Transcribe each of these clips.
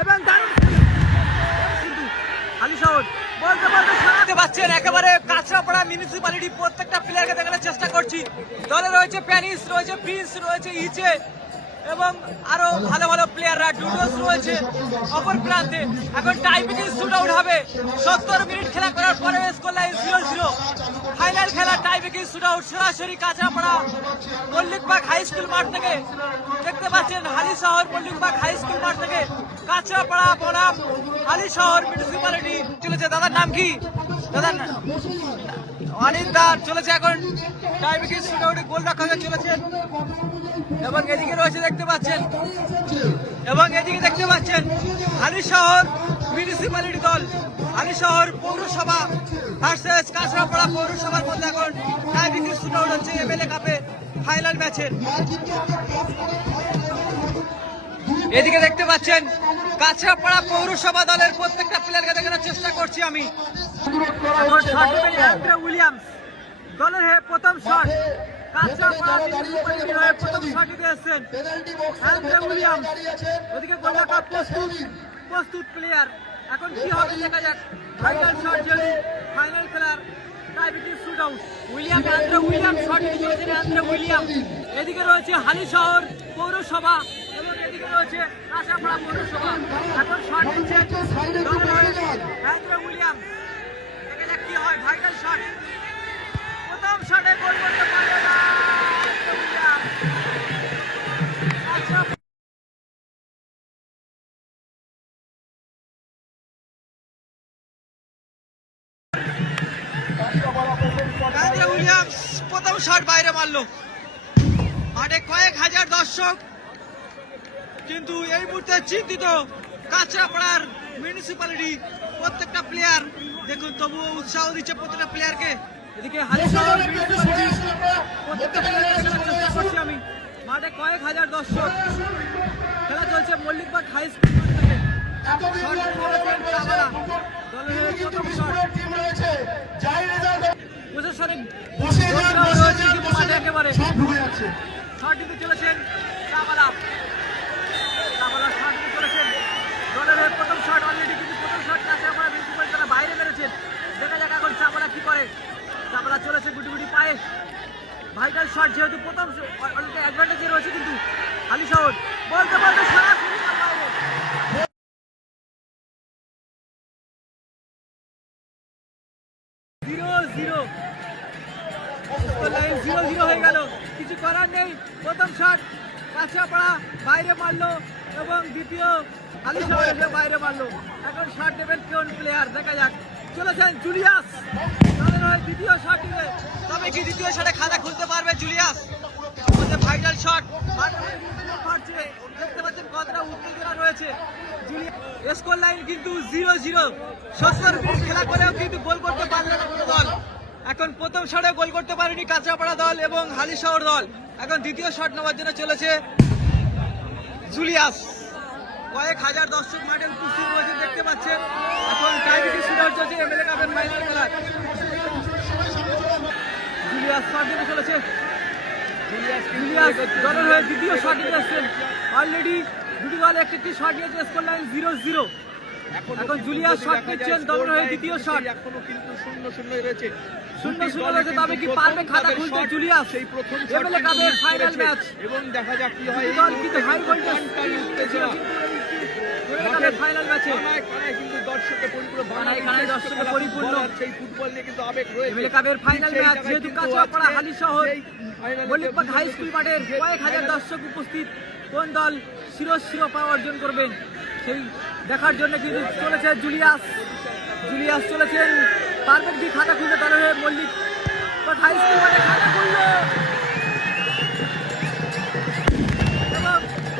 এবং হালি শহর বলতে বলতে শোনাতে পাচ্ছেন একেবারে কাঁচরাপাড়া মিউনিসিপ্যালিটি প্রত্যেকটা প্লেয়ারকে দেখানোর চেষ্টা করছি। দলে রয়েছে প্যানিস, রয়েছে প্রিন্স, রয়েছে ইচে এবং আরো ভালো ভালো প্লেয়াররা ডুডোস রয়েছে অপর প্রান্তে। এখন টাইব্রেকিং শুট আউট হবে 70 মিনিট খেলা করার পরে স্কোর লাইন 0-0। ফাইনাল খেলা টাইব্রেকিং শুট আউট সরাসরি কাঁচরাপাড়া মল্লিকবাগ হাই স্কুল মাঠ থেকে দেখতে পাচ্ছেন। হালি শহর মল্লিকবাগ হাই স্কুল মাঠ থেকে কাঁচরাপাড়া বনাম হালি শহর মিউনিসিপ্যালিটি চলেছে। দাদার নাম কি? দাদার অনিল দাস চলেছে এখন টাইব্রেকিং শুট আউটে গোলরক্ষক চলেছে এবং এদিকে রয়েছে দেখতে পাচ্ছেন হালি শহর মিউনিসিপ্যালিটি দল, হালি শহর পৌরসভা ভার্সেস কাঁচরাপাড়া পৌরসভার মধ্যে এখন টাইব্রেকিং শুট আউট হচ্ছে এমএলএ কাপের ফাইনাল ম্যাচের। এদিকে দেখতে পাচ্ছেন কাঁচরাপাড়া পৌরসভা দলের প্রত্যেকটা প্লেয়ারকে দেখানোর চেষ্টা করছি আমি। উইলিয়ামস দলের হয়ে প্রথম শট, কাঁচরাপাড়া মিউনিসিপ্যালিটির হয়ে প্রথম শট দিতে এসেছেন অ্যান্ড্রে উইলিয়ামস। ওদিকে গোলরক্ষক প্রস্তুত প্লেয়ার। এখন কি হবে দেখা যাক। ফাইনাল শট যদি ফাইনাল খেলার tiebreaking shoot out Andre Williams shot দিয়েছেন অ্যান্ড্রে উইলিয়ামস। এদিকে রয়েছে হালি শহর পৌরসভা এবং এদিকে রয়েছে কাঁচরাপাড়া পৌরসভা। এখন শট দিচ্ছে অ্যান্ড্রে উইলিয়ামস। দেখা যাক কি হয়। ফাইনাল শট, প্রথম শটে গোল করতে পারবে না অ্যান্ড্রে উইলিয়ামস। প্রথম শট বাইরে মারলো। মাঠে কয়েক হাজার দর্শক কিন্তু এই মুহূর্তে চিন্তিত কাঁচরাপাড়ার মিউনিসিপ্যালিটি প্রত্যেকটা প্লেয়ার দেখুন তবুও উৎসাহ দিচ্ছে প্রত্যেকটা প্লেয়ারকে। এদিকে হালি শহর প্রত্যেকটা প্লেয়ারকে চেষ্টা করছি আমি। মাঠে কয়েক হাজার দর্শক, খেলা চলছে মল্লিকবাগ হাই স্কুল থেকে। একেবারে শট দিতে চলেছেন চাবালা শট দিতে চলেছেন। দলের প্রথম শট অলরেডি কিন্তু প্রথম শট কাঁচরাপাড়া মিউনিসিপ্যালিটি তারা বাইরে মেরেছেন। দেখা যাক এখন চাবালা কি করে। চাবালা চলেছে গুটি গুটি পায়ে। ভাইটাল শট যেহেতু প্রথম অলরেডি অ্যাডভান্টেজে রয়েছে কিন্তু হালি শহর বলতে বলতে সরাসরি 0-0 হয়ে গেল। কিছু করার নেই। প্রথম শট কাঁচরাপাড়া বাইরে মারলো এবং দ্বিতীয় হালি শহর এসে বাইরে মারলো। এখন শট দেবেন কোন প্লেয়ার দেখা যাক। চলেছেন জুলিয়াস, তাদের হয় দ্বিতীয় শট দিবে। তবে কি দ্বিতীয় শটে খাতা খুলতে পারবে জুলিয়াস? ভাইটাল শট দেখতে পাচ্ছেন কতটা উত্তেজনা রয়েছে। স্কোর লাইন কিন্তু 0-0। 70 মিনিট খেলা করেও কিন্তু গোল করতে পারবে না কোনো দল। এখন প্রথম শটে গোল করতে পারেনি কাঁচরাপাড়া দল এবং হালি শহর দল। এখন দ্বিতীয় শট নেওয়ার জন্য চলেছে জুলিয়াস। কয়েক হাজার দর্শক মাঠে উপস্থিত রয়েছে দেখতে পাচ্ছেন। এখন টাইব্রেকিং শুট আউট চলছে এমএলএ কাপের ফাইনাল খেলার। জুলিয়াস শট দিতে চলেছে। জুলিয়াস দলের হয়ে দ্বিতীয় শট দিতে আসছেন। অলরেডি দুটি দল একটি শট নিয়েছে। Score line 0-0। এখন জুলিয়াস শট নিচ্ছেন দলের হয়ে দ্বিতীয় শট। এখনো কিন্তু 0-0 রয়েছে। 0-0 রয়েছে। তবে কি পারবে খাতা খুলতে জুলিয়াস? সেই প্রথম এমএলএ কাপের ফাইনাল ম্যাচ এবং দেখা যাক কি হয়। দল কিন্তু হাই ভোল্টেজ ফাইনাল ম্যাচে কিন্তু দর্শকে পরিপূর্ণ দর্শকে পরিপূর্ণ সেই ফুটবল নিয়ে কিন্তু আবেগ রয়েছে। এমএলএ কাপের ফাইনাল ম্যাচ যেহেতু কাঁচরাপাড়া হালি শহর মল্লিকবাগ হাই স্কুল মাঠের কয়েক হাজার দর্শক উপস্থিত। কোন দল শিরোপা অর্জন করবেন সেই দেখার জন্য কিন্তু চলেছে জুলিয়াস চলেছেন। পারবেন কি খাতা খুলতে? তার হয়ে মল্লিকবাগ হাই স্কুল মাঠে খাতা খুলল এবং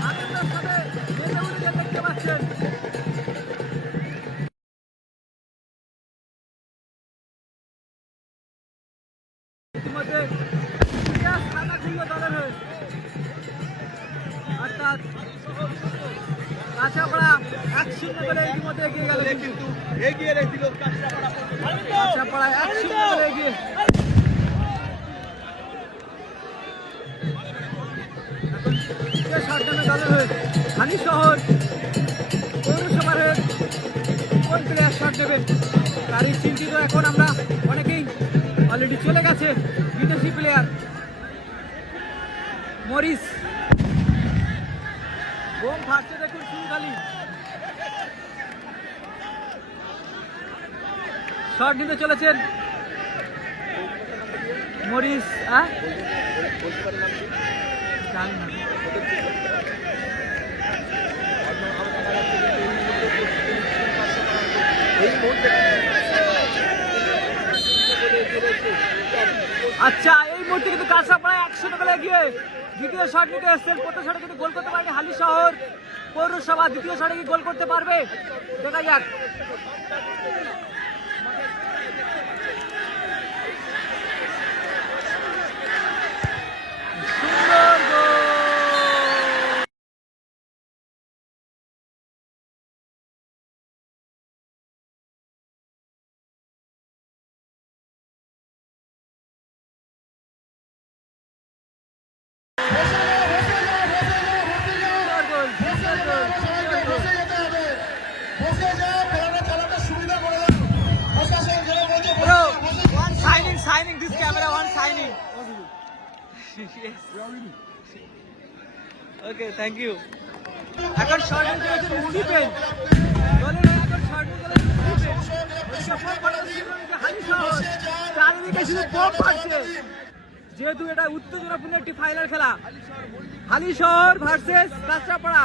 আনন্দের সাথে মেতে উঠতে দেখতে পাচ্ছেন। ইতিমধ্যে জুলিয়াস খাতা খুলল দলের হয়ে। অর্থাৎ কাঁচরাপাড়া 1-0 বলে ইতিমধ্যে এগিয়ে গেল। কিন্তু এগিয়ে রেখেছিল কাঁচরাপাড়া 1-0 বলে এগিয়ে। এখন শট দলের হয়ে হালি শহর প্লেয়ার শট নেবেন তারই চিন্তিত এখন আমরা অনেকেই অলরেডি চলে গেছে বিদেশি প্লেয়ার মরিস বোম ফাটছে দেখুন শুরু খালি শট নিতে চলেছেন মরিস জানি না। আচ্ছা এই মুহূর্তে কিন্তু কাঁচরাপাড়া 100 গোলে এগিয়ে দ্বিতীয় শট নিতে এসছেন প্রথম শটে কিন্তু গোল করতে পারেনি হালিশহর পৌরসভা দ্বিতীয় শটে কি গোল করতে পারবে দেখা যাক সুন্দর গোল signing this camera one signing yes okay thank you এখন শর্ট নিতে হচ্ছে স্টিফেন দলের এখন শর্ট নিতে হচ্ছে স্টিফেন চারিদিকে শুধু বম ফাটছে যেহেতু এটা উত্তেজনাপূর্ণ একটি ফাইনাল খেলা হালিশহর ভার্সেস কাঁচরাপাড়া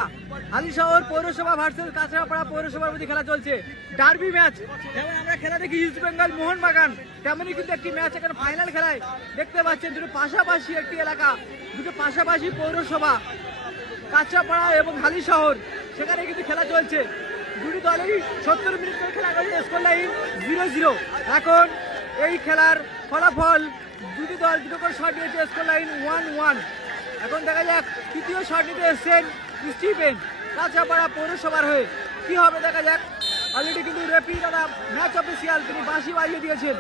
হালিশহর পৌরসভা ভার্সেস কাঁচরাপাড়া পৌরসভার মধ্যে খেলা চলছে ডার্বি ম্যাচ যেমন আমরা খেলা দেখি ইস্ট বেঙ্গল মোহনবাগান তেমনই কিন্তু একটি ম্যাচ এখানে ফাইনাল খেলায় দেখতে পাচ্ছেন দুটো পাশাপাশি একটি এলাকা দুটো পাশাপাশি পৌরসভা কাঁচরাপাড়া এবং হালিশহর সেখানে কিন্তু খেলা চলছে দুটি দলেই 70 মিনিট করে খেলা হয়েছে স্কোর লাইন 0-0 এখন এই খেলার ফলাফল দুটি দল দুটো করে শট নিয়েছে স্কোর লাইন 1-1 এখন দেখা যাক তৃতীয় শট নিতে এসছেন স্টিফেন কাঁচরাপাড়া পৌরসভার হয়ে কি হবে দেখা যাক অলরেডি কিন্তু রেফারি দাদা ম্যাচ অফিসিয়াল তিনি বাঁশি বাজিয়ে দিয়েছেন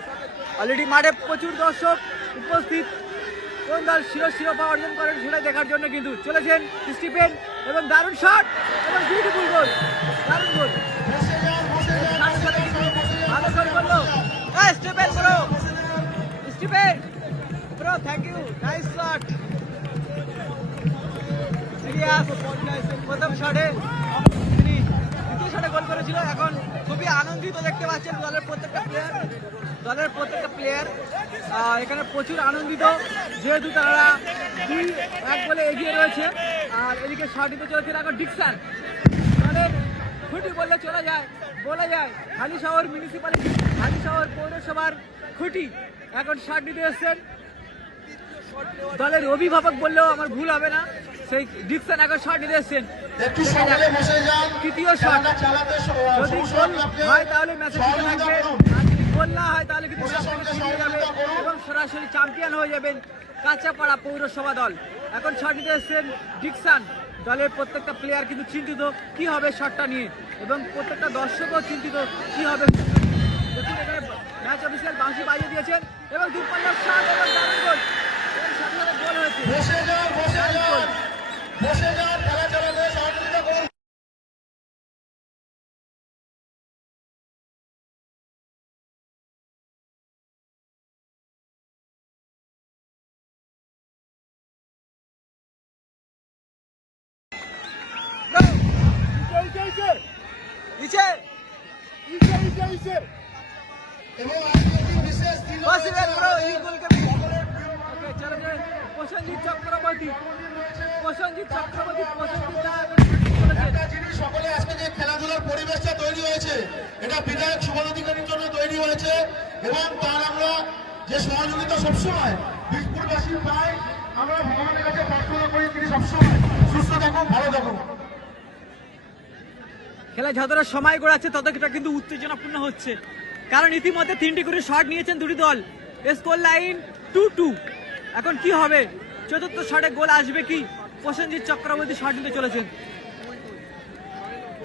অলরেডি মাঠে প্রচুর দর্শক উপস্থিত কোন দল শিরোপা অর্জন করেন সেটা দেখার জন্য কিন্তু চলেছেন স্টিফেন এবং দারুণ শট এবং বিউটিফুল গোল দারুণ গোল ভালো গোল করলো Stephen bro thank you nice shot প্রথম শটে তিনি দ্বিতীয় শটে গোল করেছিল এখন খুবই আনন্দিত দেখতে পাচ্ছেন দলের প্রত্যেকটা প্লেয়ার এখানে প্রচুর আনন্দিত যেহেতু তারা 2-1 গোলে এগিয়ে রয়েছে আর এদিকে শট নিতে চলেছে এখন ডিকসন দলের খুঁটি বললে বলা যায় হালিশহর মিউনিসিপ্যালিটি হালিশহর পৌরসভার খুঁটি এখন শট নিতে এসছেন দলের অভিভাবক বললেও আমার ভুল হবে না সেই ডিকসন এখন শট নিতে এসছেন তৃতীয় শট যদি গোল হয় তাহলে ম্যাচে টিকে থাকবে গোল না হয় তাহলে কিন্তু যাবে এবং সরাসরি চ্যাম্পিয়ন হয়ে যাবেন কাঁচরাপাড়া পৌরসভা দল এখন শট নিতে এসছেন ডিকসন দলের প্রত্যেকটা প্লেয়ার কিন্তু চিন্তিত কি হবে শটটা নিয়ে এবং প্রত্যেকটা দর্শকও চিন্তিত কি হবে এখানে ম্যাচ অফিসিয়াল বাঁশি বাজিয়ে দিয়েছেন এবং দূরপাল্লার শট এবং দারুণ গোল গোল হয়েছে প্রসেনজিৎ চক্রবর্তী সকলে আজকে যে খেলাধুলার পরিবেশটা তৈরি হয়েছে এটা বিধায়ক শুভ অধিকারীর জন্য তৈরি হয়েছে এবং তার আমরা যে সহযোগিতা সবসময় বীজপুরবাসী পাই আমরা ভগবানের কাছে প্রার্থনা করি তিনি সবসময় সুস্থ থাকুন ভালো থাকুন খেলা যতটা সময় গড়াচ্ছে ততটা কিন্তু উত্তেজনাপূর্ণ হচ্ছে কারণ ইতিমধ্যে 3টি করে শট নিয়েছেন দুটি দল স্কোর লাইন 2-2 এখন কি হবে চতুর্থ শটে গোল আসবে কি প্রসেনজিৎ চক্রবর্তী শট নিতে চলেছেন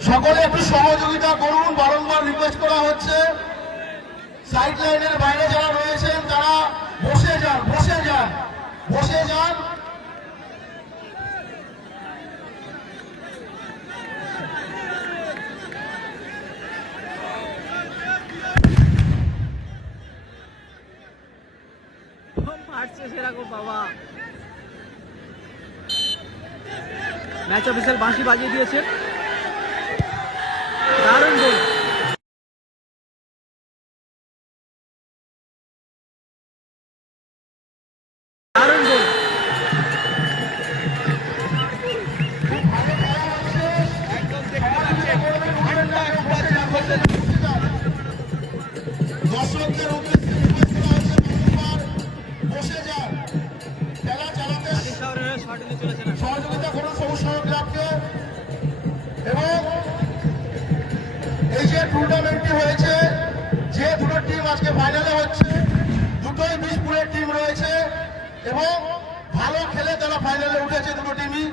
সকলে একটু সহযোগিতা করুন বারংবার রিকোয়েস্ট করা হচ্ছে সাইড লাইনের বাইরে যারা রয়েছেন তারা বসে যান আসছে সেরকম বাবা। ম্যাচ অফিসিয়াল বাঁশি বাজিয়ে দিয়েছে। দারুণ গোল। দারুণ গোল। একদম দেখতে পাচ্ছেন ঠান্ডা একটা বসে দর্শকদের উদ্দেশ্যে রিকোয়েস্ট করা হচ্ছে বারংবার বসে যান। খেলা চালাতে শহরের শট নিয়ে চলেছে না। সহযোগিতা করুন সবুজ সংঘ ক্লাবকে। এবং এই যে টুর্নামেন্টটি হয়েছে, যে দুটো টিম আজকে ফাইনালে হচ্ছে, দুটোই বিষপুরের টিম রয়েছে এবং ভালো খেলে তারা ফাইনালে উঠেছে দুটো টিমই।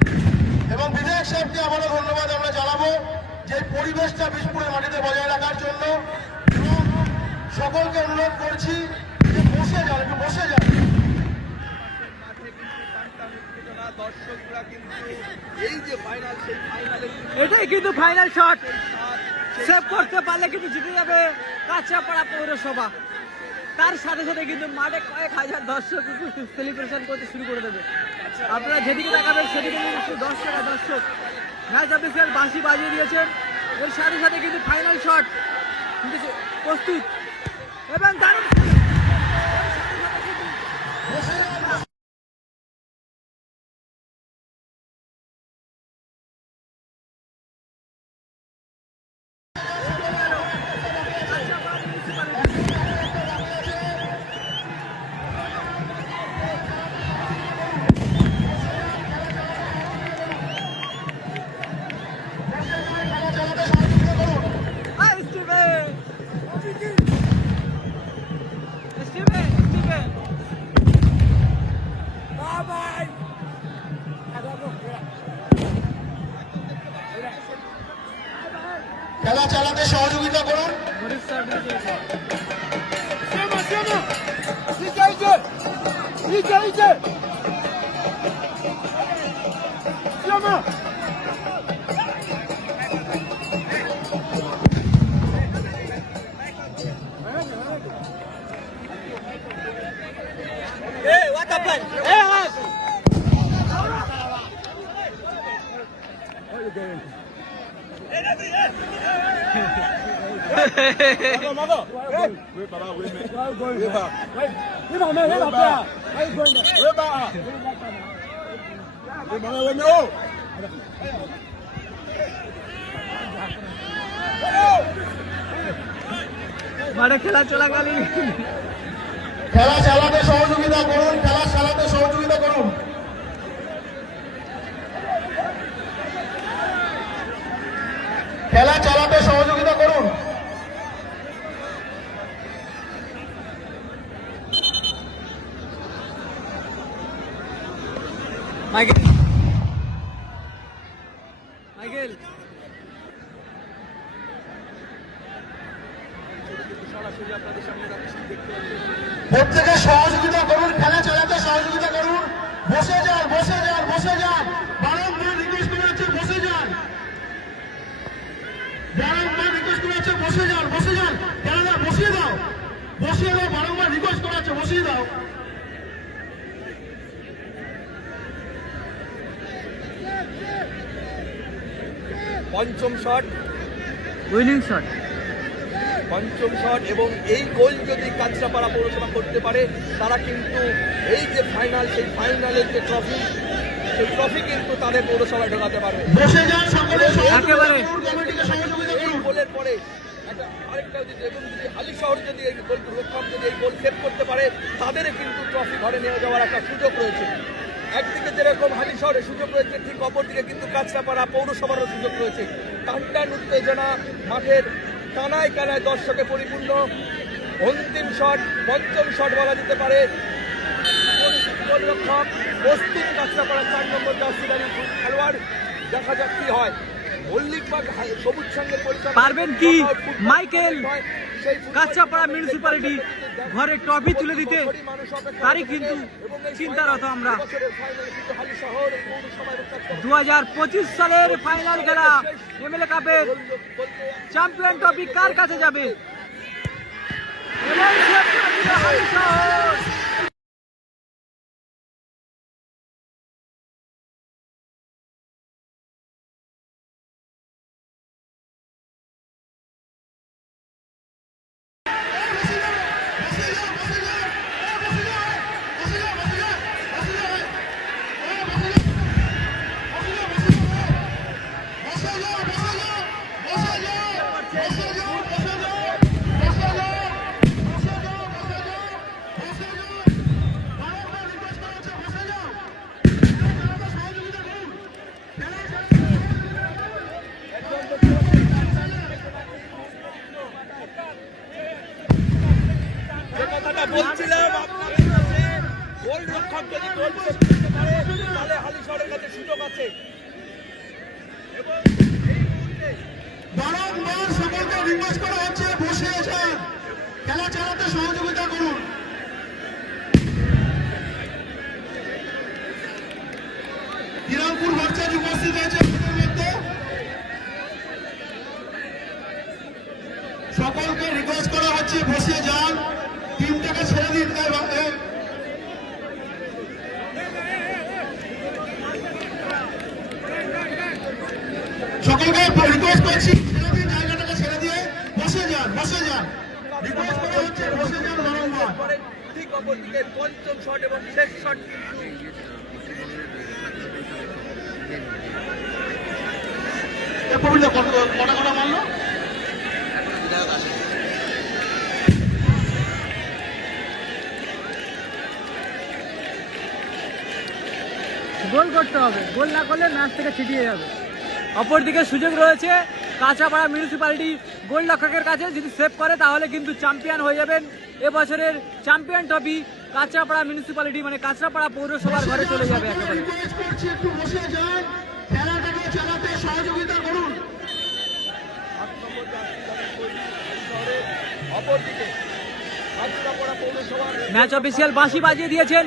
এবং বিধায়ক সাহেবকে আবারও ধন্যবাদ আমরা জানাবো যে পরিবেশটা বিষপুরের মাটিতে বজায় রাখার জন্য। এবং সকলকে অনুরোধ করছি যে বসে যান, একটু বসে যান। মাঠে কিন্তু টানটান উত্তেজনা, দর্শকরা কিন্তু এই যে ফাইনাল, সেই ফাইনালে এটাই কিন্তু ফাইনাল শট। সেভ করতে পারলে কিন্তু জিতে যাবে কাঁচরাপাড়া পৌরসভা। তার সাথে সাথে কিন্তু মাঠে কয়েক হাজার দর্শক সেলিব্রেশন করতে শুরু করে দেবে। আপনারা যেদিকে তাকাবেন সেদিকে কিন্তু দর্শক ম্যাচ অফিসিয়াল বাঁশি বাজিয়ে দিয়েছেন। এর সাথে সাথে কিন্তু ফাইনাল শট কিন্তু প্রস্তুত এবং দারুণ। খেলা চালাতে সহযোগিতা করুন। মাঠে খেলা চলাকালীন খেলা চালাতে সহযোগিতা করুন। খেলা চালাতে সহযোগিতা করুন। খেলা চালাতে সহযোগিতা করুন। মাইকেল মাইকেল সরাসরি আপনাদের সামনে রাখছি, দেখতে পাচ্ছেন প্রত্যেকে সহযোগিতা করুন। খেলা চালাতে সহযোগিতা করুন। বসে যান, বসে যান, বসে যান। বারংবার রিকোয়েস্ট করা হচ্ছে বসে যান। বারংবার রিকোয়েস্ট করা হচ্ছে বসে যান, বসে যান। খেলাটা বসিয়ে দাও, বসিয়ে দাও। বারংবার রিকোয়েস্ট করা হচ্ছে বসিয়ে দাও। পঞ্চম শট, উইনিং শট। পঞ্চম শট এবং এই গোল যদি কাঁচরাপাড়া পৌরসভা করতে পারে, তারা কিন্তু এই যে ফাইনাল, সেই ফাইনালের যে ট্রফি, সেই ট্রফি কিন্তু তাদের পৌরসভায় ঢোকাতে পারবে। বসে যান সকলে, একেবারে। কমিটিকে সহযোগিতা এই করুন। গোলের পরে আরেকটা যদি এবং যদি আলী শহর যদি এই গোল রক্ষক যদি এই গোল সেভ করতে পারে, তাদের কিন্তু ট্রফি ঘরে নিয়ে যাওয়ার একটা সুযোগ রয়েছে। একদিকে যেরকম হালি শহরের সুযোগ রয়েছে, ঠিক অপরদিকে কিন্তু কাঁচরাপাড়া পৌরসভারও সুযোগ রয়েছে। টানটান উত্তেজনা, মাঠের কানায় কানায় দর্শকে পরিপূর্ণ। অন্তিম শট, পঞ্চম শট বলা যেতে পারে। গোলরক্ষক প্রস্তুত, কাঁচরাপাড়া 4 নম্বর জার্সিধারী খেলোয়াড়। দেখা যাক কি হয়। মল্লিকবাগ সবুজ সঙ্গের পরিচালনা পারবেন কি মাইকেল কাঁচরাপাড়া মিউনিসিপ্যালিটি ঘরে ট্রফি তুলে দিতে? তারই কিন্তু চিন্তারত আমরা। 2025 সালের ফাইনাল খেলা এমএলএ কাপের চ্যাম্পিয়ন ট্রফি কার কাছে যাবে? এবং যেটা বলছিলাম আপনাদের কাছে, গোল রক্ষক যদি গোল সেভ করতে পারে তাহলে হালিশহরের কাছে সুযোগ আছে। এবং এই মুহূর্তে বারংবার সকলকে রিকোয়েস্ট করা হচ্ছে বসে যান, খেলা চালাতে সহযোগিতা করুন। হিরামপুর ভার্সেস উপস্থিত হয়েছে আমাদের মধ্যে, সকলকে রিকোয়েস্ট করা হচ্ছে বসে যান, টিমটাকে ছেড়ে দিন। সকলকে রিকোয়েস্ট করছি ছেড়ে দিন, জায়গাটাকে ছেড়ে দিয়ে বসে যান, বসে যান, রিকোয়েস্ট করা হচ্ছে বসে যান বারংবার। করেন, ঠিক অপরদিকে পঞ্চম শট এবং শেষ শট কটা কটা মারলো? গোল করতে হবে, গোল না করলে ম্যাচ থেকে ছিটিয়ে যাবে। অপরদিকে সুযোগ রয়েছে কাঁচরাপাড়া মিউনিসিপ্যালিটি গোলরক্ষকের কাছে, যদি সেভ করে তাহলে কিন্তু চ্যাম্পিয়ন হয়ে যাবেন। এবছরের চ্যাম্পিয়ন ট্রফি কাঁচরাপাড়া মিউনিসিপ্যালিটি মানে কাঁচরাপাড়া পৌরসভার ঘরে চলে যাবে একেবারে। রিকোয়েস্ট করছি একটু বসে যান, খেলাটাকে চালাতে সহযোগিতা করুন। 8 নম্বর জার্সি হালিশহরের অপরদিকে কাঁচরাপাড়া পৌরসভার ম্যাচ অফিসিয়াল বাঁশি বাজিয়ে দিয়েছেন।